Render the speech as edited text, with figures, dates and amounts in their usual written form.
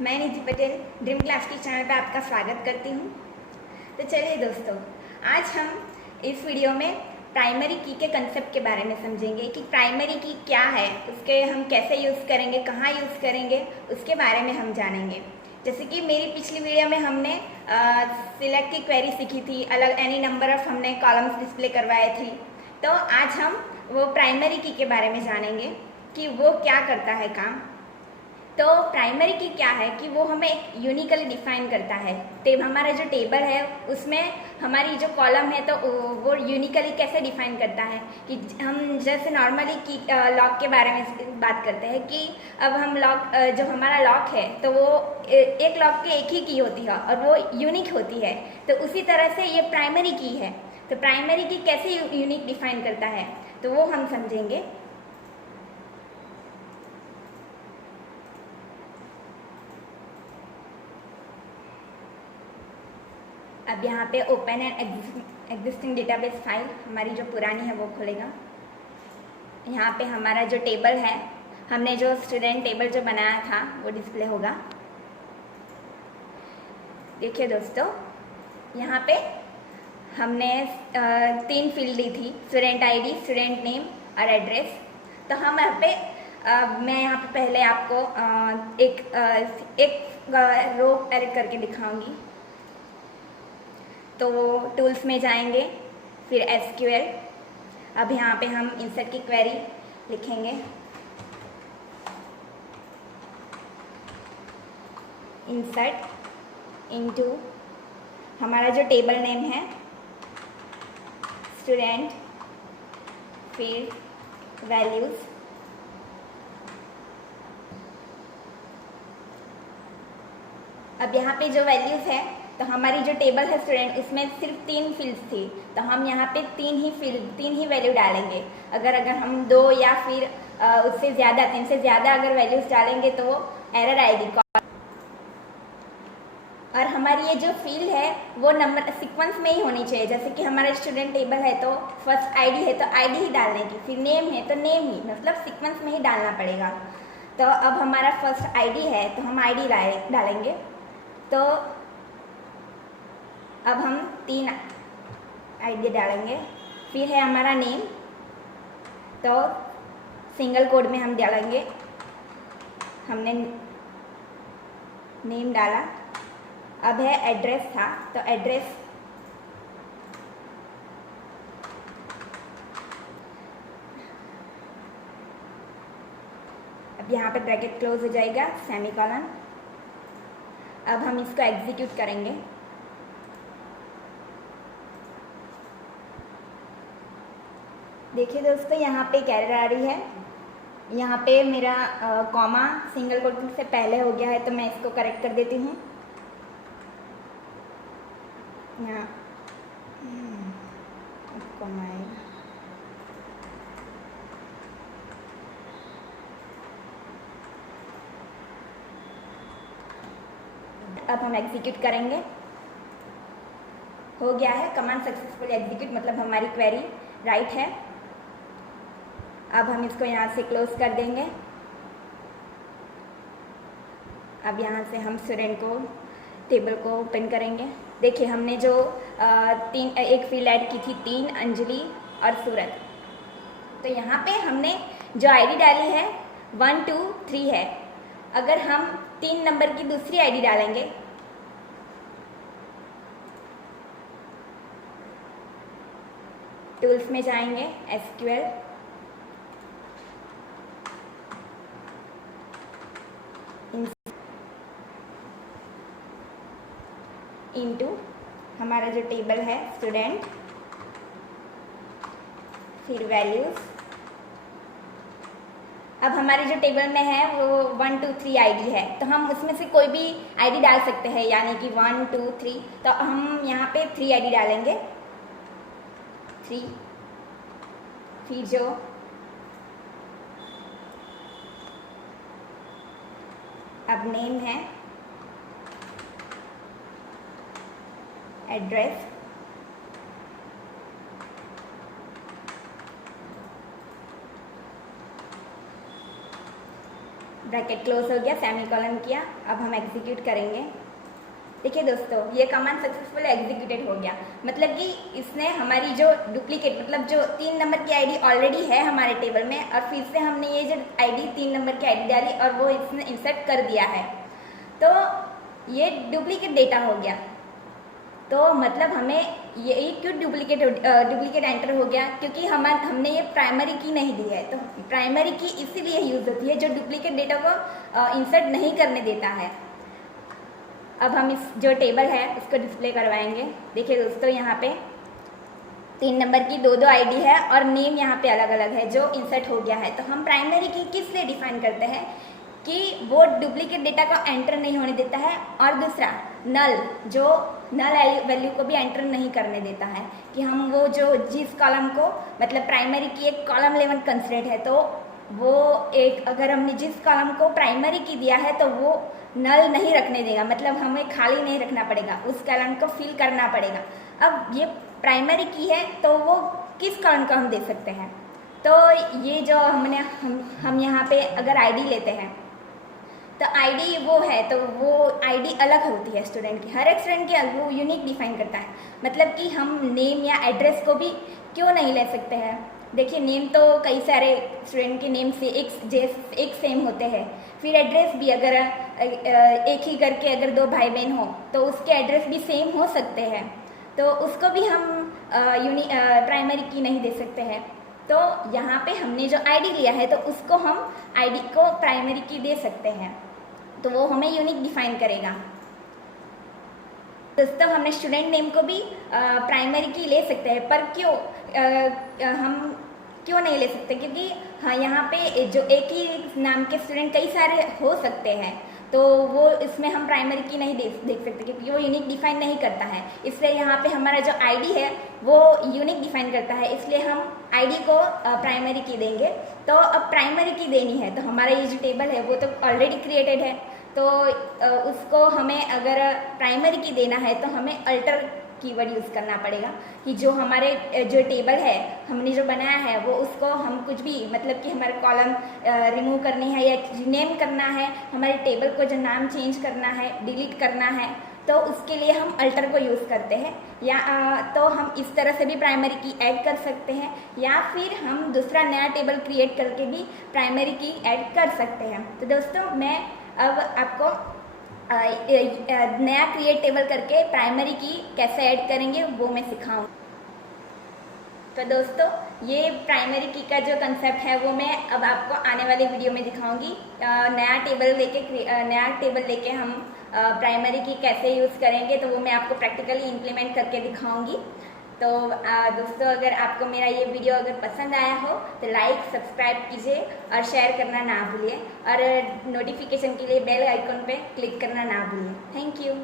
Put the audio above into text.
मैं निधि Patel dream class की channel पर आपका स्वागत करती हूँ। तो चलिए दोस्तों, आज हम इस वीडियो में प्राइमरी की के कंसेप्ट के बारे में समझेंगे कि प्राइमरी की क्या है, उसके हम कैसे यूज़ करेंगे, कहाँ यूज़ करेंगे, उसके बारे में हम जानेंगे। जैसे कि मेरी पिछली वीडियो में हमने सिलेक्ट की क्वेरी सीखी थी, अलग एनी नंबर ऑफ हमने कॉलम्स डिस्प्ले करवाए थे। तो आज हम वो प्राइमरी की के बारे में जानेंगे कि वो क्या करता है काम। तो प्राइमरी की क्या है कि वो हमें एक यूनिकली डिफाइन करता है। हमारा जो टेबल है उसमें हमारी जो कॉलम है तो वो यूनिकली कैसे डिफाइन करता है कि हम जैसे नॉर्मली की लॉक के बारे में बात करते हैं कि अब हम लॉक जो हमारा लॉक है तो वो एक लॉक के एक ही की होती है और वो यूनिक होती है। तो उसी तरह से ये प्राइमरी की है। तो प्राइमरी की कैसे यूनिक डिफाइन करता है तो वो हम समझेंगे। अब यहाँ पे open and existing database file हमारी जो पुरानी है वो खुलेगा। यहाँ पे हमारा जो टेबल है, हमने जो स्टूडेंट टेबल जो बनाया था वो डिस्प्ले होगा। देखिए दोस्तों, यहाँ पे हमने 3 फील्ड दी थी, स्टूडेंट आईडी, स्टूडेंट नेम और एड्रेस। तो हम यहाँ पे मैं यहाँ पे पहले आपको एक रो एडिट करके दिखाऊंगी। तो टूल्स में जाएंगे, फिर SQL। अब यहाँ पे हम इंसर्ट की क्वेरी लिखेंगे। इंसर्ट इनटू हमारा जो टेबल नेम है स्टूडेंट, फिर वैल्यूज। अब यहाँ पे जो वैल्यूज है तो हमारी जो टेबल है स्टूडेंट उसमें सिर्फ 3 फील्ड्स थी, तो हम यहाँ पे 3 ही वैल्यू डालेंगे। अगर हम 2 या फिर उससे ज़्यादा 3 से ज़्यादा अगर वैल्यूज डालेंगे तो वो एरर आएगी। और हमारी ये जो फील्ड है वो नंबर सीक्वेंस में ही होनी चाहिए। जैसे कि हमारा स्टूडेंट टेबल है तो फर्स्ट आईडी है तो आईडी ही डालने की, फिर नेम है तो नेम ही, मतलब सीक्वेंस में ही डालना पड़ेगा। तो अब हमारा फर्स्ट आईडी है तो हम आईडी डालेंगे। तो अब हम 3 आईडी डालेंगे। फिर है हमारा नेम, तो सिंगल कोड में हम डालेंगे। हमने नेम डाला। अब है एड्रेस था तो एड्रेस, अब यहाँ पे ब्रैकेट क्लोज हो जाएगा, सेमीकोलन। अब हम इसको एग्जीक्यूट करेंगे। देखिए दोस्तों, यहाँ पे एक एरर आ रही है। यहाँ पे मेरा कॉमा सिंगल कोट से पहले हो गया है तो मैं इसको करेक्ट कर देती हूँ। यहाँ कॉमा आएगा। अब हम एग्जीक्यूट करेंगे। हो गया है, कमांड सक्सेसफुल एग्जीक्यूट, मतलब हमारी क्वेरी राइट है। अब हम इसको यहाँ से क्लोज कर देंगे। अब यहाँ से हम स्टूडेंट को टेबल को ओपन करेंगे। देखिए हमने जो एक फील्ड ऐड की थी, 3 अंजलि और सूरत। तो यहाँ पे हमने जो आईडी डाली है 1 2 3 है। अगर हम 3 नंबर की दूसरी आईडी डालेंगे टूल्स में जाएंगे, SQL, इनटू हमारा जो टेबल है स्टूडेंट, फिर वैल्यूज। अब हमारे जो टेबल में है वो 1 2 3 आईडी है, तो हम उसमें से कोई भी आईडी डाल सकते हैं, यानी कि 1 2 3। तो हम यहाँ पे 3 आईडी डालेंगे, 3। फिर जो अब नेम है, एड्रेस, ब्रैकेट क्लोज हो गया, सेमीकोलन किया। अब हम एग्जीक्यूट करेंगे। देखिए दोस्तों, ये कमांड सक्सेसफुल एग्जीक्यूटेड हो गया। मतलब कि इसने हमारी जो डुप्लीकेट, मतलब जो 3 नंबर की आईडी ऑलरेडी है हमारे टेबल में, और फिर से हमने ये जो आईडी 3 नंबर की आईडी डाली और वो इसने इंसर्ट कर दिया है, तो ये डुप्लीकेट डेटा हो गया। तो मतलब हमें ये क्यों डुप्लीकेट एंटर हो गया, क्योंकि हमने ये प्राइमरी की नहीं दी है। तो प्राइमरी की इसीलिए यूज होती है जो डुप्लीकेट डेटा को इंसर्ट नहीं करने देता है। अब हम इस जो टेबल है उसको डिस्प्ले करवाएंगे। देखिए दोस्तों, यहाँ पे 3 नंबर की 2 आईडी है और नेम यहाँ पे अलग अलग है जो इंसर्ट हो गया है। तो हम प्राइमरी की किस लिए डिफाइन करते हैं कि वो डुप्लीकेट डेटा को एंटर नहीं होने देता है, और दूसरा नल, जो नल वैल्यू को भी एंटर नहीं करने देता है। कि हम वो जो जिस कॉलम को, मतलब प्राइमरी की एक कॉलम 11 कंसिडर्ड है, तो वो एक, अगर हमने जिस कॉलम को प्राइमरी की दिया है तो वो नल नहीं रखने देगा, मतलब हमें खाली नहीं रखना पड़ेगा, उस कॉलम को फिल करना पड़ेगा। अब ये प्राइमरी की है तो वो किस कॉलम को हम दे सकते हैं। तो ये जो हम यहाँ पे अगर आईडी लेते हैं तो आईडी वो है, तो वो आईडी अलग होती है स्टूडेंट की, हर एक स्टूडेंट की वो यूनिक डिफाइन करता है। मतलब कि हम नेम या एड्रेस को भी क्यों नहीं ले सकते हैं। देखिए, नेम तो कई सारे स्टूडेंट के नेम से एक सेम होते हैं। फिर एड्रेस भी, अगर एक ही घर के अगर 2 भाई बहन हो तो उसके एड्रेस भी सेम हो सकते हैं, तो उसको भी हम प्राइमरी की नहीं दे सकते हैं। तो यहाँ पे हमने जो आईडी लिया है तो उसको हम आईडी को प्राइमरी की दे सकते हैं, तो वो हमें यूनिक डिफाइन करेगा। दोस्तों, हमने स्टूडेंट नेम को भी प्राइमरी की ले सकते हैं, पर क्यों हम क्यों नहीं ले सकते, क्योंकि हाँ, यहाँ पे जो एक ही नाम के स्टूडेंट कई सारे हो सकते हैं, तो वो इसमें हम प्राइमरी की नहीं देख सकते, क्योंकि वो यूनिक डिफाइन नहीं करता है। इसलिए यहाँ पे हमारा जो आईडी है वो यूनिक डिफाइन करता है, इसलिए हम आईडी को प्राइमरी की देंगे। तो अब प्राइमरी की देनी है तो हमारा ये जो टेबल है वो तो ऑलरेडी क्रिएटेड है, तो उसको हमें अगर प्राइमरी की देना है तो हमें अल्टर कीवर्ड यूज़ करना पड़ेगा। कि जो हमारे जो टेबल है हमने जो बनाया है वो, उसको हम कुछ भी, मतलब कि हमारे कॉलम रिमूव करनी है या रीनेम करना है, हमारे टेबल को जो नाम चेंज करना है, डिलीट करना है, तो उसके लिए हम अल्टर को यूज़ करते हैं। या तो हम इस तरह से भी प्राइमरी की ऐड कर सकते हैं, या फिर हम दूसरा नया टेबल क्रिएट करके भी प्राइमरी की ऐड कर सकते हैं। तो दोस्तों, मैं अब आपको नया क्रिएट टेबल करके प्राइमरी की कैसे ऐड करेंगे वो मैं सिखाऊँ। तो दोस्तों, ये प्राइमरी की का जो कंसेप्ट है वो मैं अब आपको आने वाले वीडियो में दिखाऊंगी। नया टेबल लेके हम प्राइमरी की कैसे यूज़ करेंगे, तो वो मैं आपको प्रैक्टिकली इम्प्लीमेंट करके दिखाऊंगी। तो दोस्तों, अगर आपको मेरा ये वीडियो अगर पसंद आया हो तो लाइक, सब्सक्राइब कीजिए और शेयर करना ना भूलिए, और नोटिफिकेशन के लिए बेल आइकन पे क्लिक करना ना भूलिए। Thank you.